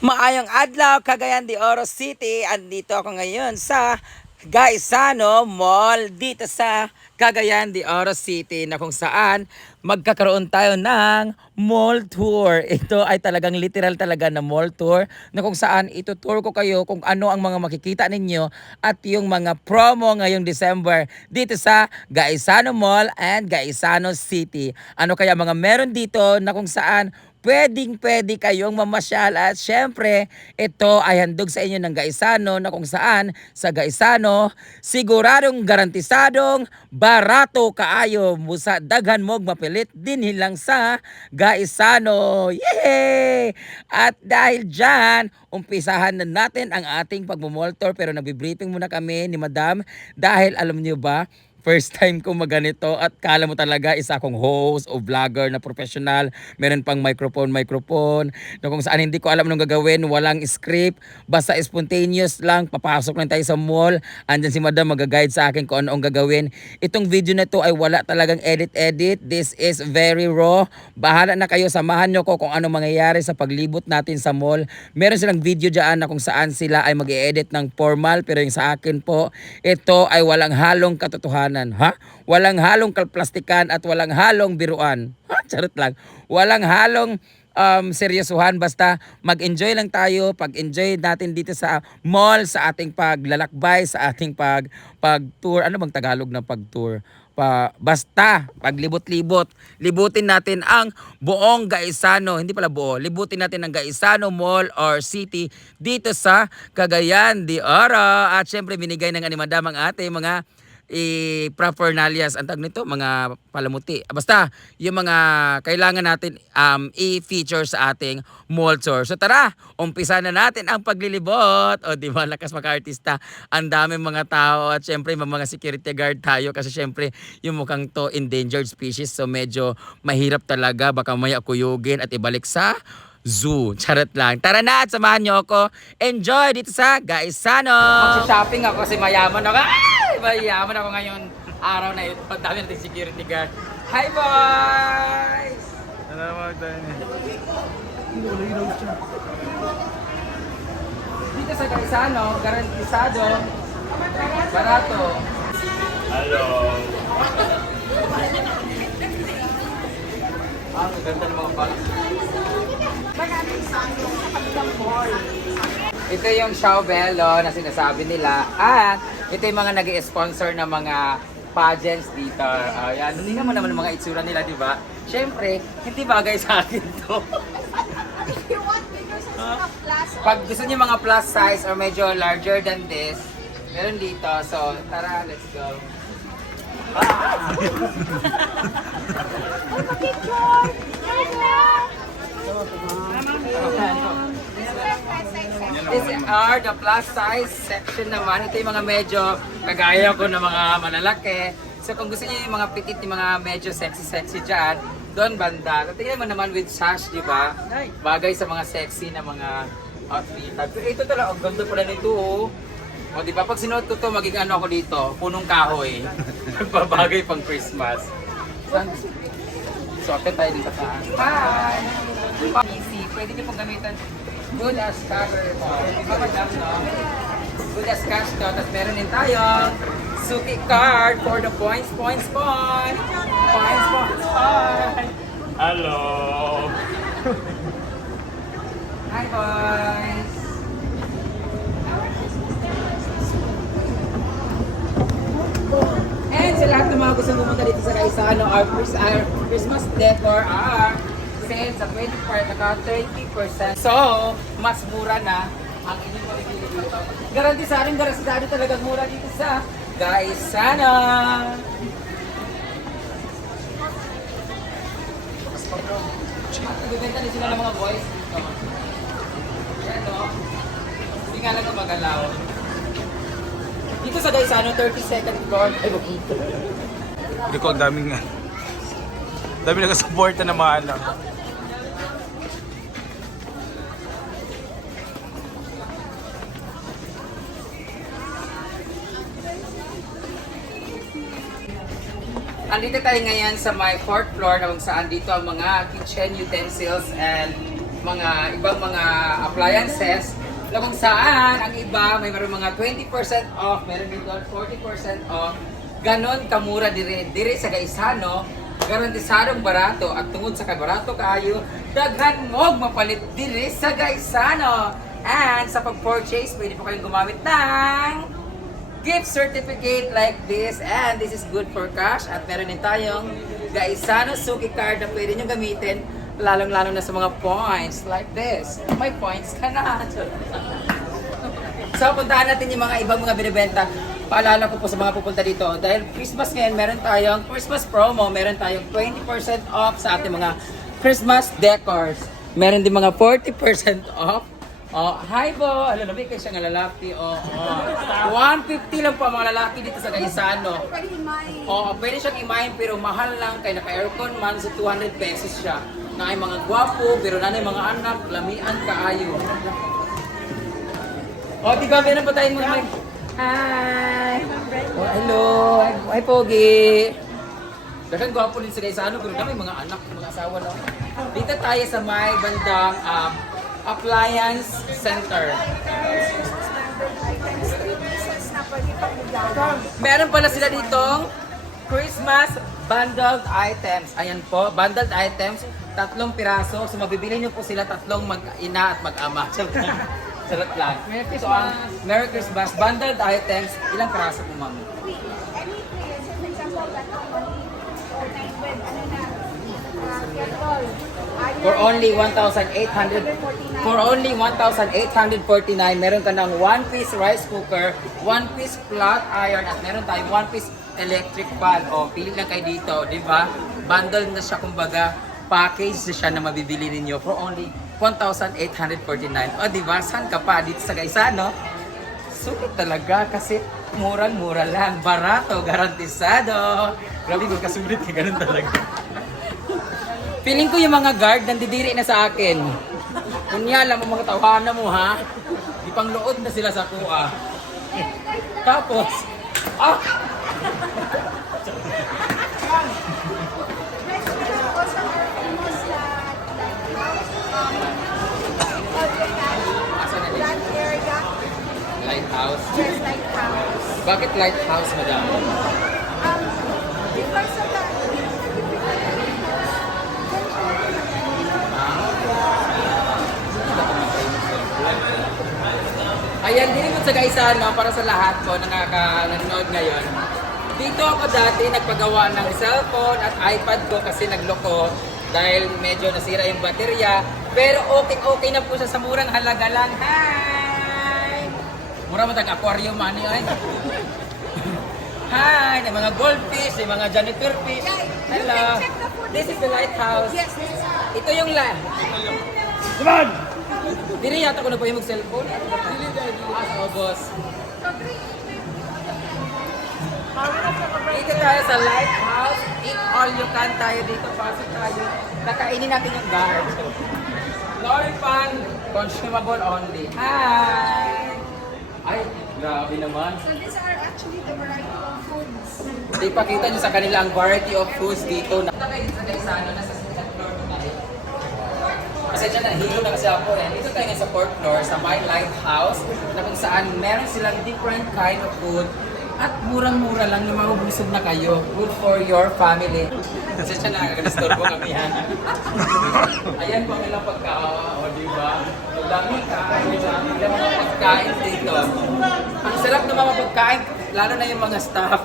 Maayong adlaw, Cagayan de Oro City. Andito ako ngayon sa Gaisano Mall dito sa Cagayan de Oro City na kung saan magkakaroon tayo ng mall tour. Ito ay talagang literal talaga na mall tour na kung saan itutour ko kayo kung ano ang mga makikita ninyo at yung mga promo ngayong December dito sa Gaisano Mall and Gaisano City. Ano kaya mga meron dito na kung saan pwedeng-pwede kayong mamasyal at syempre, ito ay handog sa inyo ng Gaisano na kung saan sa Gaisano, siguradong garantisadong barato kaayo musa daghan mog mapilit din hilang sa Gaisano. Yay! At dahil dyan, umpisahan na natin ang ating pagmumoltor pero nagbibriefing muna kami ni Madam dahil alam niyo ba, first time ko maganito at kala mo talaga isa akong host o vlogger na professional. Meron pang microphone na kung saan hindi ko alam anong gagawin. Walang script. Basta spontaneous lang. Papasok lang tayo sa mall. Andyan si Madam mag-guide sa akin kung ano ang gagawin. Itong video na to ay wala talagang edit. This is very raw. Bahala na kayo. Samahan nyo ko kung ano mangyayari sa paglibot natin sa mall. Meron silang video dyan na kung saan sila ay mag-edit ng formal. Pero yung sa akin po, ito ay walang halong katotohanan. Ha? Walang halong kalplastikan at walang halong biruan. Ha? Charot lang. Walang halong seryosohan. Basta mag-enjoy lang tayo. Pag-enjoy natin dito sa mall, sa ating paglalakbay, sa ating pag-tour. Ano bang Tagalog ng pag-tour? Basta paglibot-libot, libutin natin ang buong Gaisano, hindi pala buo, libutin natin ang Gaisano Mall or City dito sa Cagayan de Oro. At syempre binigay ng Madam ang ating mga paraphernalia, ang tag nito, mga palamuti. Basta yung mga kailangan natin i-feature sa ating mall tour. So tara, umpisa na natin ang paglilibot. O di ba, lakas maka-artista. Ang daming mga tao at syempre mga security guard tayo kasi syempre yung mukhang to endangered species. So medyo mahirap talaga, baka may akuyugin at ibalik sa zoo. Charot lang. Tara na at samahan nyo ako. Enjoy dito sa Gaisano. Mag-shopping ako kasi mayaman ako. Ay! Mayaman ako ngayon araw na ito. Ang dami natin security guard. Hi boys! Ano naman tayo niya? Dito sa Gaisano, garantisado, barato. Hello! Ang ganda ng mga bags. Ito yung Xiaobelo na sinasabi nila at ito yung mga nag-i-sponsor na mga pageants dito. Yan, tingnan mo naman ang mga itsura nila, di ba? Siyempre, hindi bagay sa akin to. If you want bigger size, plus Pag gusto niyo mga plus size or medyo larger than this, meron dito. So, tara, let's go. picture. These are the plus size section naman. Ito yung mga medyo kagaya ko na mga malalaki. So kung gusto niyo yung mga pitit, yung mga medyo sexy dyan, doon banda. Tingnan mo naman with sash, di ba? Bagay sa mga sexy na mga outfit. Ito talaga, ang ganda pala nito. O di ba, pag sinuot ko to, maging ano ako dito, punong kahoy. Babagay pang Christmas. So, akit tayo dito sa taas. Hi! Easy, pwede niyo pong gamitan. Good as cash. Di ba madam, no? Good as cash to. Tapos meron din tayo Suki card for the points. Points. Hello! Hi, boys! And sa lahat ng mga gusto pumunta dito sa Gaisano, our Christmas decor are sale sa 20% naka 30%. So, mas mura na ang inyong mabibili dito. Garantisado talagang mura dito sa Gaisano. Nagbibenta din sila ng mga boys dito. Yan, no? Hindi nga lang gumagalaw. Dito sa Gaisano, 32nd floor. Ay, bakito. Hindi ko ang daming nagasuporta na mga ano. Andito tayo ngayon sa my 4th floor na kung saan dito ang mga kitchen utensils and mga ibang mga appliances na kung saan ang iba may meron mga 20% off, meron din doon 40% off. Ganon kamura dire sa Gaisano, garantisadong barato at tungod sa kabarato kaayo, daghan mo mapalit dire sa Gaisano. And sa pag-purchase, pwede po kayong gumamit ng gift certificate like this, and this is good for cash. At meron din tayong Gaisano Suki card na pwede nyo gamitin, lalong-lalo na sa mga points like this. May points ka na. So, puntahan natin yung mga ibang mga binibenta. Paalala ko po sa mga pupunta dito, dahil Christmas ngayon, meron tayong Christmas promo, meron tayong 20% off sa ating mga Christmas decors. Meron din mga 40% off. Oh, hi po! Alam na, kayo siya nga lalaki. 150 lang po ang mga lalaki dito sa Gaisano. Pwede himayin. Pwede siyang imayin pero mahal lang kaya naka-aircon man sa 200 pesos siya. Na ay mga gwapo pero nanay mga anak, lamian kaayo. Di ba meron pa tayong mga hi! Hello! Hi Pogi! Dagang gwapo din sa Gaisano pero kami mga anak, mga asawa lang. Dito tayo sa may bandang Appliance Center. Meron pala sila ditong Christmas bundled items. Ayan po, bundled items, 3 piraso. So mabibili niyo po sila 3 mag-ina at mag-ama. Sarap lang. Merry Christmas. Merry Christmas. Bundled items, ilang piraso po ma'am? Any place, for example, that company or time with, ano na, kettle, For only 1,800 meron ka ng 1-piece rice cooker, 1-piece flat iron at meron tayong 1-piece electric fan. Pili lang kayo dito, di ba? Bundle na siya, kumbaga, package na siya na mabibili ninyo for only 1,849. Di ba? Saan ka pa? Dito sa Gaisano? Sulit talaga kasi murang-mura lang. Barato, garantisado. Grabe, magkasulit ka, ganun talaga. Feeling ko yung mga guard nandidiri na sa akin. Kunya lang mga tawanan mo ha. Ipanglood na sila sa kuha. Tapos, Asan na din? that area, Lighthouse. just like house. Bakit lighthouse, madam? Because of the, Ayan, din mo sa Gaisano para sa lahat ko na nanonood ngayon. Dito ako dati nagpagawa ng cellphone at iPad ko kasi nagloko dahil medyo nasira yung baterya. Pero okay na po siya sa murang halaga lang. Hi! Mura mo tag-aquarium money ay. Hi! May mga goldfish, may mga janitor fish. Hello! This is the lighthouse. yes, this is Ito yung Come on! Dili yata ko na po yung mag-cellphone. Boss. Dito tayo sa lighthouse. Eat all you can tayo dito. Pasok tayo. Nakainin natin yung guard. Lord Pan, consumable only. Hi! Ay, grabe naman. So these are actually the variety of foods. Ipakita nyo sa kanila ang variety of foods dito. Nakita kayo sa Gaisano, nasa second floor na tayo. Kasi dyan, nahilo na kasi ako eh. Dito tayo sa 4th floor, sa My Lighthouse, na kung saan meron silang different kind of food at murang-mura lang na mabubusog na kayo. Good for your family. Kasi dyan, nakakalistorbo kami yan. Ayan po ang ilang pagkain, o diba? Dami kain, dami mga pagkain dito. Ang sarap ng mga pagkain, lalo na yung mga staff.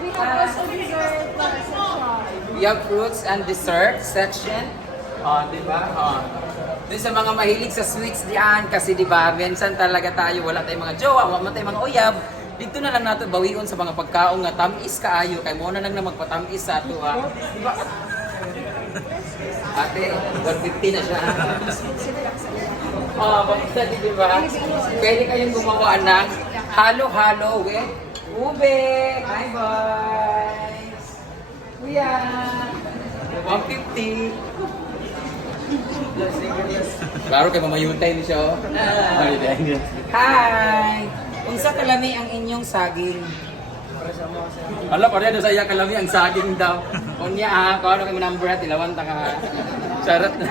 We have also dessert section. We have fruits and dessert section. Di ba? Doon sa mga mahilig sa sweets diyan kasi di ba, minsan talaga tayo wala tayong mga jowa, wala tayong mga uyab. Dito na lang nato bawion sa mga pagkaon nga tamis kaayo kay mo na lang na magpatamis sa ato Di ba? Ate, 150 na siya. Bakit di ba? Pwede kayong gumawa ng halo-halo with ube. Hi, boys! Kuya! 150. Klaro kay mamayutay ni siya. Hi! Unsa kalami ang inyong saging? Ala, pareha sa iya kalami ang saging daw. Unya kung ano kay number at ilawan ta ka. Charot na.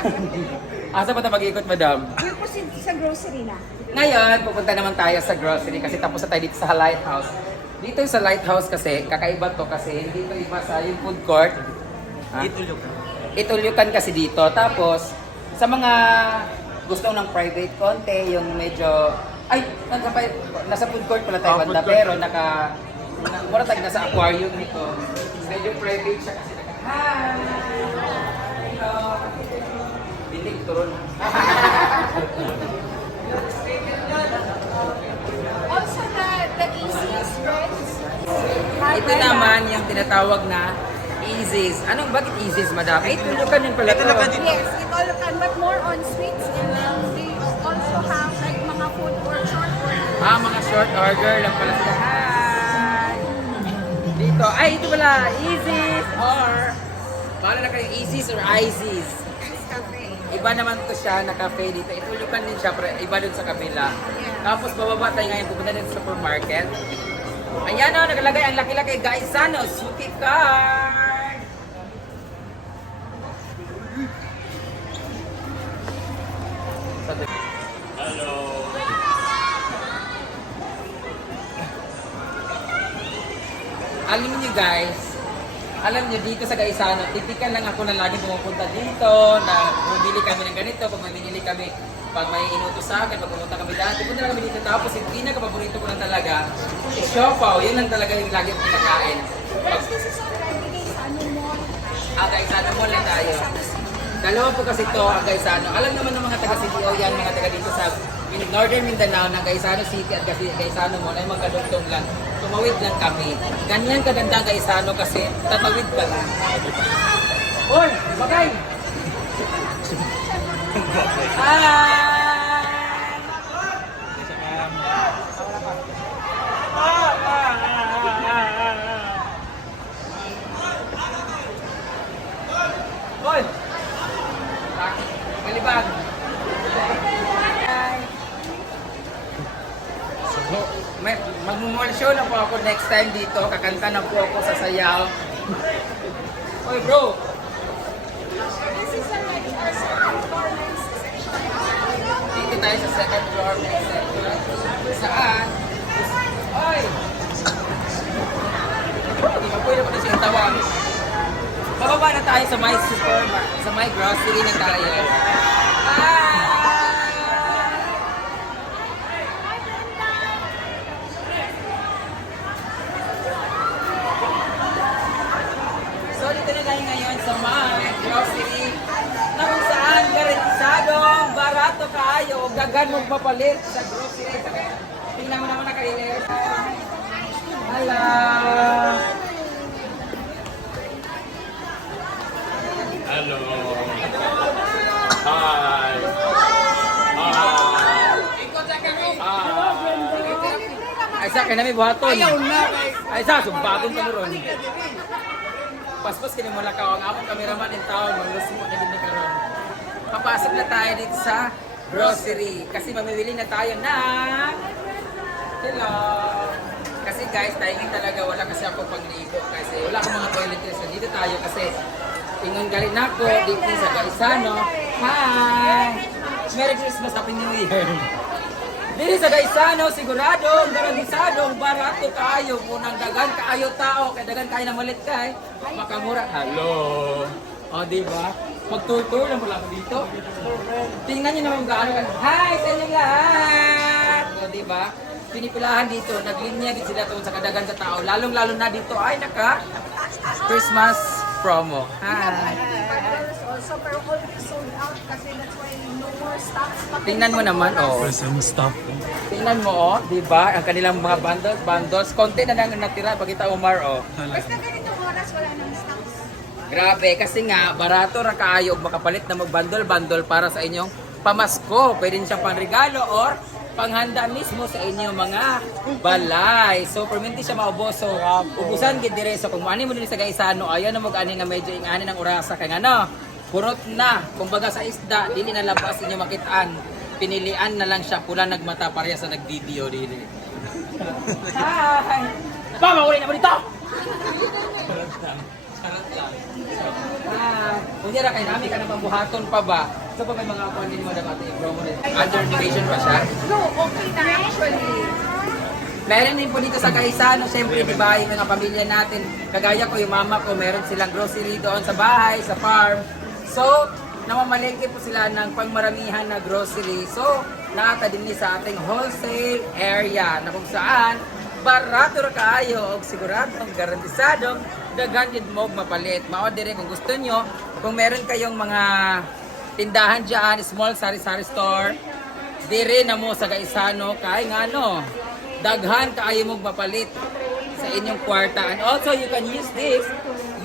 Asa pa tayo mag-ikot, madam? We'll proceed sa grocery na. Ngayon, pupunta naman tayo sa grocery kasi tapos na tayo dito sa Lighthouse. Dito sa Lighthouse kasi, kakaiba to kasi hindi to iba sa yung food court. Itulukan kasi dito. Tapos, sa mga gusto ng private konti, yung medyo... Ay, nasa food court pala tayo banda, pero wala tayo nasa aquarium nito. Medyo private siya kasi Hi! Hello! Dilig, turon. Also, the easy spreads. Ito naman yung tinatawag na Easy's. Bakit Easy's, madam? Ay, tulukan yung pala to. Yes, it all can, but more on sweets. And then they also have like mga food or short order. Mga short order lang pala sila. Hi! Dito. Ay, ito pala. Easy's or... Paano na kayo? Easy's or Icy's? Cafe. Iba naman to siya na cafe dito. Itulukan din siya, pero iba dun sa kabila. Tapos bababa tayo ngayon, pupunta din sa supermarket. Ayan o, nakalagay ang laki-laki. Guys, sana, suki card! Hello. Alam niyo guys, alam niyo dito sa Gaisano, typical lang ako na lagi pumupunta dito, na bumili kami ng ganito, pag may binili kami, pag may inutos sa akin, pag pumunta kami dati, punta lang kami dito. Tapos yung pinaka-paborito ko lang talaga, siopaw, yun lang talaga yung lagi kong kinakain. Guys, this is already sa ano mall. Gaisano Mall na tayo. Dalawa po kasi ito, ang Gaisano. Alam naman ng mga taga-CTO yan, mga taga dito sa Northern Mindanao, ng Gaisano City at Gaisano Mall ay magkadugtong lang. Tumawid lang kami. Ganyan kaganda ang Gaisano kasi tatawid ka lang. Hoy! Bagay! Hoy! Kalibag! Mag-mall show na po ako next time dito. Kakanta na po ako sa sayaw. Hoy bro! This is like our second floor next section. Dito tayo sa second floor next section. Saan? Hoy! Hindi pa pwede ko na siyang tawag. Bababa na tayo sa my supermarket, sa my grocery na tayo. So dito na tayo ngayon sa my grocery na kung saan garantisadong barato kayo, gagan magpapalit sa grocery. Tingnan mo naman na kayo. Hello! Hello. Hi. Hi. Ay sa kanami buhaton. Ayaw na. Ay sa sumbagon ka mo ron. Paspas kini mo lakaw ang among cameraman in town, maglusmo na din ni karon. Papasok na tayo dito sa grocery kasi mamimili na tayo na hello. Kasi guys, timing talaga wala kasi ako pagligo kasi wala akong mga toiletries. Dito tayo kasi ingon galing ako dito sa Gaisano. Hi! Merry Christmas, Happy New Year! Dito sa Gaisano, sigurado, garantisado, barato kayo, munang dagan kaayo tao, kaya dagan kayo na malit kay, makamura. Hello! O, diba? Mag-tour-tour lang mo lang dito. Tingnan nyo naman gaano ka. Hi sa inyong lahat! O, diba? Pinipilahan dito, naglinya din sila doon sa kadagan sa tao. Lalong-lalo na dito, ay naka Christmas promo. Hi! Also, pero already sold out kasi that's why no more stocks. Tingnan mo naman, oh. Tingnan mo, oh, di ba? Ang kanilang mga bundles. Konti na lang natira, pagkita Omar, oh. Basta ganitong oras, wala nang stocks. Grabe, kasi nga, barato ra kaayo og makapalit na mag-bundle para sa inyong pamasko. Pwede siya pang regalo or panghanda mismo sa inyong mga balay. So, perminti siya maubos. So, ubusan gid dire. So, kung maani mo din sa Gaisano, ayaw na mag-ani nga medyo ingani ng orasa. Kaya nga, no, kurot na. Kumbaga sa isda, dili na labas inyo makitaan. Pinilian na lang siya. Pula nagmata pareha sa nag-video dili. Hi! Bama, uli na mo dito! Charot lang. Kung nira kay nami ka na mabuhaton pa ba? Asa pa may mga kunin mo dapat i-promo nito? Under renovation pa siya? No, okay na actually. Meron din po dito sa Kaisano, siyempre, di ba, yung mga pamilya natin, kagaya ko, yung mama ko, meron silang grocery doon sa bahay, sa farm. So, namamalengke po sila ng pangmaramihan na grocery. So, nakata din ni sa ating wholesale area na kung saan, barato ra kaayo o siguradong garantisadong daghan yun mo mapalit. Mao dire kung gusto nyo, kung meron kayong mga tindahan dyan, small sari-sari store, dire na mo sa Gaisano, kay nga no, daghan kaayo mo mapalit sa inyong kwarta. And also, you can use this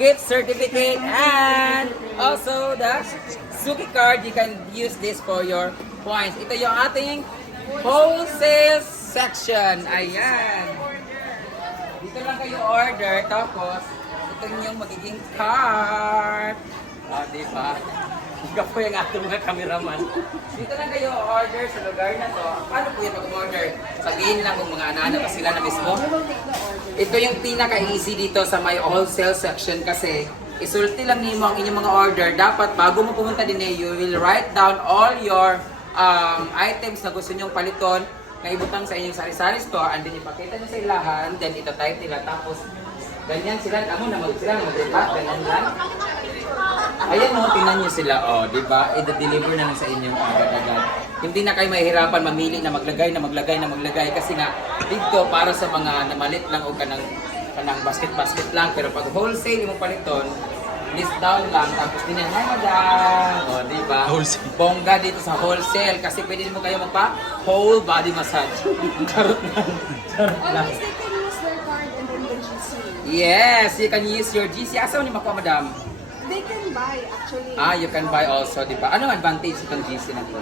gift certificate and also the Suki card. You can use this for your points. Ito yung ating wholesale section. Ayan. Dito lang kayo order. Tapos, ito yung magiging card. Diba? Ika po yung ating mga cameraman. Dito lang kayo order sa lugar na to. Paano po yung pag-order? Sabihin lang kung mga anana pa sila na mismo. Ito yung pinaka-easy dito sa my wholesale section kasi isulti lang nimo ang inyong mga order. Dapat bago mo pumunta din you will write down all your items na gusto nyong paliton na ibutang sa inyong sari-sari store and then ipakita nyo sa ilahan, then ito-type nila tapos ganyan sila, amo na sila mag-repack, ganyan lang. Ayan o, tingnan nyo sila, di ba? I-deliver na lang sa inyo agad-agad. Hindi na kayo mahihirapan mamili na maglagay kasi nga dito para sa mga namalit lang o kanang basket lang, pero pag wholesale mo paliton, list down lang, tapos din yan, hi madam! Di ba? Bongga dito sa wholesale kasi pwede mo kayo magpa whole body massage. Charot lang. Always they can use their card and then the GC. Yes, you can use your GC. Asa ni makuha, madam? They can buy actually. You can buy also, di ba? Anong advantage itong GC na to?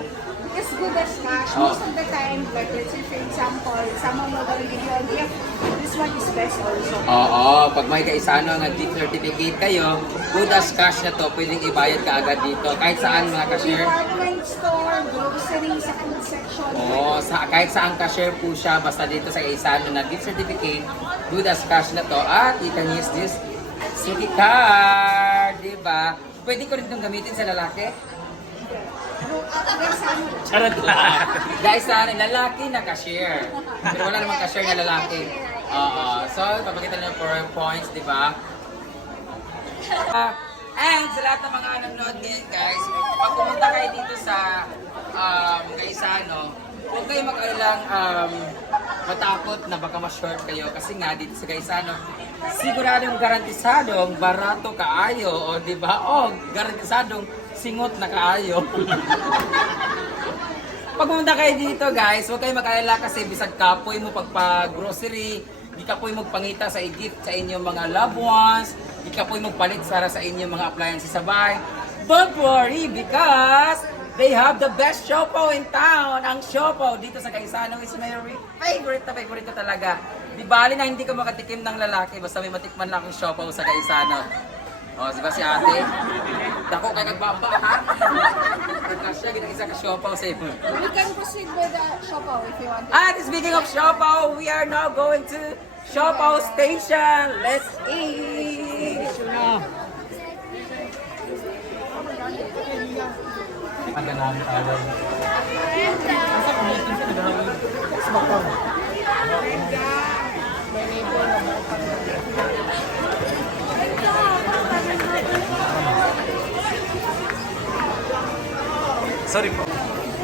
As good as cash. Oh. Most of the time, like let's say for example, someone will gonna give you a gift. This one is best also. Oo, pag may kaisano nga gift certificate kayo, good as cash na to, pwedeng ibayad ka agad dito. Kahit saan mga cashier. Department store, grocery, sa food section. Oo, kahit saan cashier po siya, basta dito sa kaisano na gift certificate, good as cash na to. At you can use this Suki card, di ba? Pwede ko rin itong gamitin sa lalaki. Charot lang. Guys, lalaki na cashier. Pero wala namang cashier na lalaki. So, papakita lang for points, di ba? And sa lahat ng mga nanonood ngayon, guys, pag pumunta kayo dito sa Gaisano, huwag kayo mag-alang matakot na baka ma-short kayo. Kasi nga, dito sa Gaisano, siguradong garantisadong barato kaayo, o di ba? O, garantisadong singot na kaayo. Pag pumunta kayo dito, guys, huwag kayo mag-alala kasi bisag kapoy mo pagpa-grocery, di kapoy mo pangita sa i-gift sa inyong mga loved ones, di kapoy mo palit para sa inyong mga appliances sa bahay. Don't worry because they have the best siopaw in town. Ang siopaw dito sa Gaisano is my favorite ko talaga. Di bali na hindi ka makatikim ng lalaki basta may matikman lang ang siopaw sa Gaisano. Di ba si ate? Dako kay nagbaba ha? Kasi gina isa ka siopaw sa iyo. We can proceed with the siopaw if you want. Speaking of siopaw, we are now going to Siopaw Station. Let's eat! Sorry po.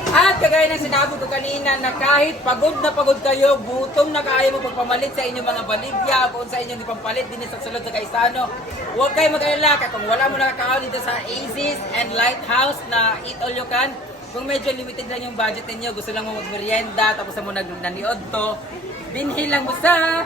At kagaya ng sinabi ko kanina na kahit pagod na pagod kayo, gutom na kaya mo pagpamalit sa inyong mga baligya kung sa inyong ipampalit din sa sulod sa Gaisano, huwag kayo mag-alala kung wala mo nakakaon dito sa Aziz and Lighthouse na Eat All You Can. Kung medyo limited lang yung budget ninyo, gusto lang mo magmerienda, tapos mo naniod to, binhi lang mo sa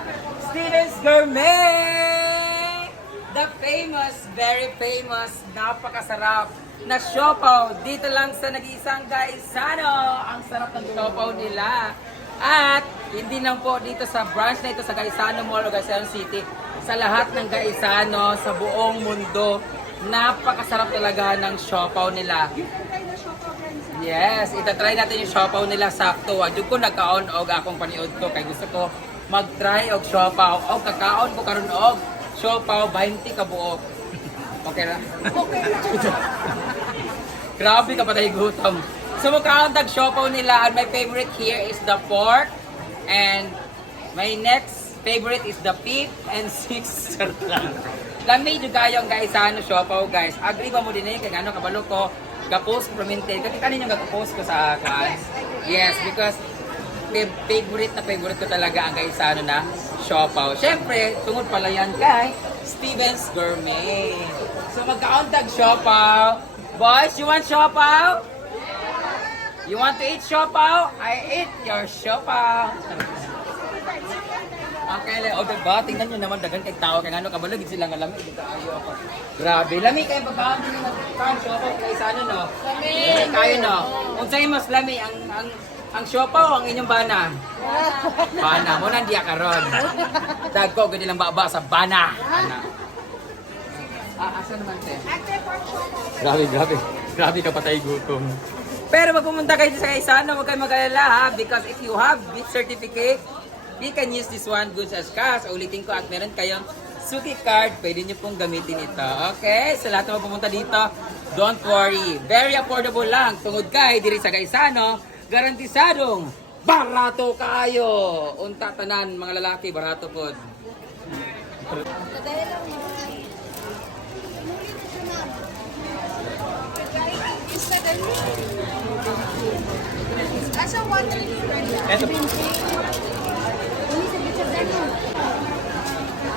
Steven's Gourmet! The famous, very famous, napakasarap na siopaw dito lang sa nag-iisang Gaisano. Ang sarap ng siopaw nila. At hindi lang po dito sa branch na ito sa Gaisano Mall o Gaisano City, sa lahat ng Gaisano sa buong mundo, napakasarap talaga ng siopaw nila. Yes, itatry natin yung siopaw nila sakto. Wag ko nagkaon og akong paniod ko kay gusto ko mag-try og siopaw. Og kakaon ko karon og siopaw 20 ka buok. Okay na? Okay. Grabe ka patay gutom. So magkakantag siopaw nila and my favorite here is the pork and my next favorite is the beef and six lang. Lami jud kayo ang guys ano siopaw guys. Agree ba mo din kay ano kabalo ko ga-post ko prominente. Kasi kanin yung ga-post ko sa kwan. Yes, because favorite ko talaga ang guys ano na siopaw. Syempre, tungod pala yan kay Steven's Gourmet. So magkakantag siopaw. Boys, you want siopaw? You want to eat siopaw? I eat your siopaw. Okay, o diba? Tingnan nyo naman, dagan kay tao. Kaya ano, kabalagid sila nga lamig. Dito ayo ako. Grabe. Lami kayo pagkaan nyo ng siopaw. Kaya isa ano, no? Lami kayo, no? Kung sa'yo mas lami, ang siopaw, ang inyong bana. Bana. Muna hindi akaron. Dag ko, ganyan lang baba sa bana. Bana. Asa naman, te? Grabe ka patay gutom. Pero pag pumunta kayo sa Kaisano, huwag kayo mag-alala ha. Because if you have gift certificate, you can use this one goods as cash. Ulitin ko at meron kayong Suki card, pwede nyo pong gamitin ito. Okay? Sa lahat na pumunta dito, don't worry. Very affordable lang. Tungod kay, diri sa Kaisano, garantisadong barato kayo. Unta tanan, mga lalaki, barato pod. Asa water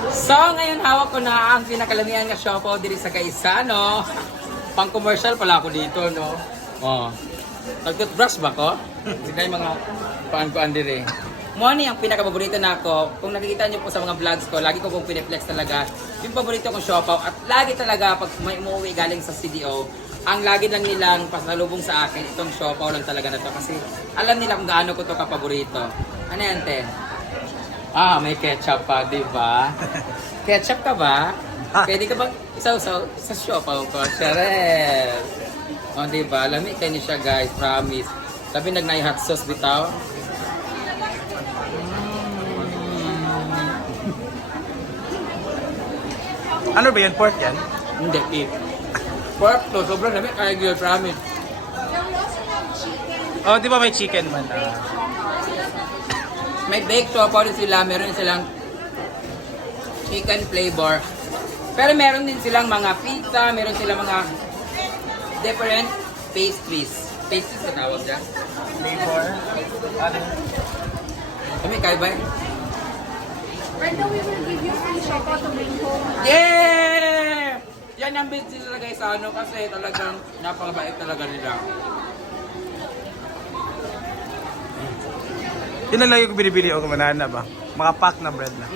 So, ngayon hawak ko na ang pinakalamihan nga siopaw diri sa Kaisano. Pang-commercial pala ako dito, no? Oh. Nag-toothbrush ba ko? Sige mga paan-kuan diri. Mo ni ang pinaka-paborito na ako. Kung nakikita niyo po sa mga vlogs ko, lagi ko pong piniplex talaga. Yung paborito kong siopaw at lagi talaga pag may umuwi galing sa CDO, ang lagi lang nilang pasalubong sa akin, itong siopaw lang talaga na to kasi alam nila kung gaano ko to kapaborito. Ano yan, te? Ah, may ketchup pa, di ba? Ketchup ka ba? Pwede ka bang isaw-saw sa siopaw ko? Chares! O, di ba? Lamig kayo niya siya, guys. Promise. Sabi nag-nai hot sauce bitaw. Ano ba yan? Pork yan? Hindi, beef. Pork to, sobrang lamig. Kaya girl, promise. Oh, di ba may chicken man? May baked siopaw rin sila. Meron silang chicken flavor. Pero meron din silang mga pizza. Meron silang mga different pastries. Pastries na tawag dyan. Flavor? Ano? Kami, kaya ba? Brenda, we will give you free siopaw to bring home. Yeah! Yan ang business talaga sa ano kasi talagang napakabait talaga nila. Yun lang yung binibili o kumanana ba? Mga pack na bread na.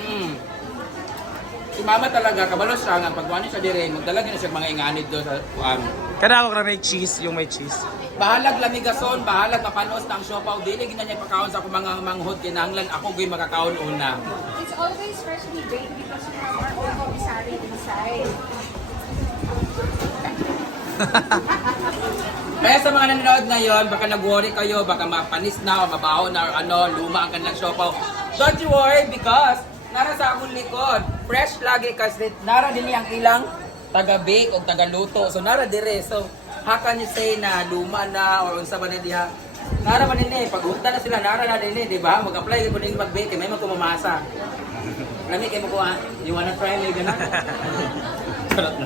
Si mama talaga, kabalos siya nga, pag siya dire, magdala din siya mga inganid doon sa kuan. Kada ako karang cheese, yung may cheese. Bahalag lamigason, bahalag mapanos ng siopaw, dili gina niya pagkaon sa akong mga manghod, kinahanglan ako gay makakaon una. It's always freshly baked because we have our own commissary inside. Kaya sa mga nanonood ngayon, baka nag-worry kayo, baka mapanis na o mabaho na or ano, luma ang kanilang siopaw. Don't you worry because nara sa akong likod, fresh lagi kasi nara din ang ilang taga-bake o taga-luto. So nara dire. So how can you say na luma na or unsa ba na diha? Nara man din pag hunta na sila, nara na din di ba? Mag-apply ko din mag-bake, may magkumamasa. Lami kayo mo ko ha? You wanna try may ganun? Sarap na.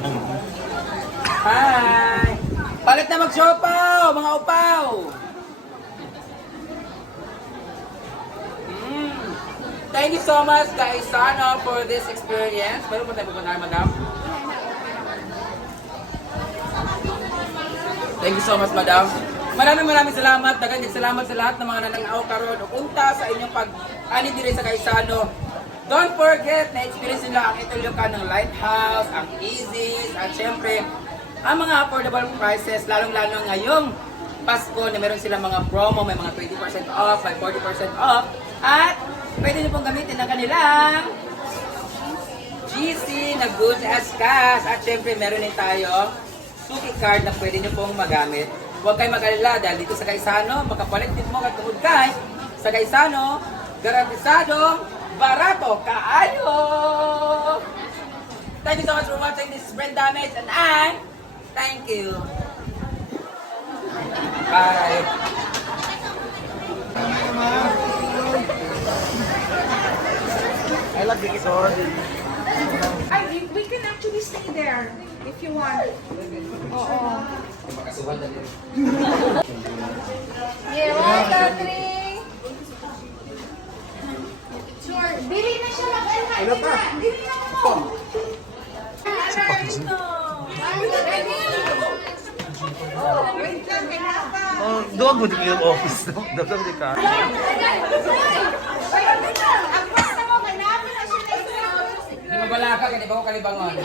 Hi! Palit na mag-siopaw, mga upaw! Thank you so much, guys, Sana, for this experience. Pero pa tayo pupuntahan, madam? Thank you so much, madam. Maraming salamat. Daghang salamat sa lahat ng mga nanangaw karon o punta sa inyong pag-ani diri sa Kaisano. Don't forget na experience nila ang Itulukan ng Lighthouse, ang Isis, at syempre, ang mga affordable prices, lalong-lalo ngayong Pasko na meron silang mga promo, may mga 20% off, may 40% off, at pwede niyo pong gamitin ang kanilang GC na goods as cash, at syempre meron din tayo Suki card na pwede niyo pong magamit. Huwag kayo mag-alala dahil dito sa Kaisano, makapalit din mo at tungod kay sa Kaisano, garantisadong barato kaayo! Thank you so much for watching. This is Brenda Damage and thank you. Bye. I love the sword. We can actually stay there if you want. Oo. Yeah, 1, 2, 3. Sure. Bili na siya mag-alma. Ano pa? Bili na mo. Ready? Oh, wait lang. Kailangan. Oh, doon mo din yung office, no? Doon mo din ka. Ang basta mo, kailangan na siya na isa. Di ba bala ka, hindi ba ko kalibangon?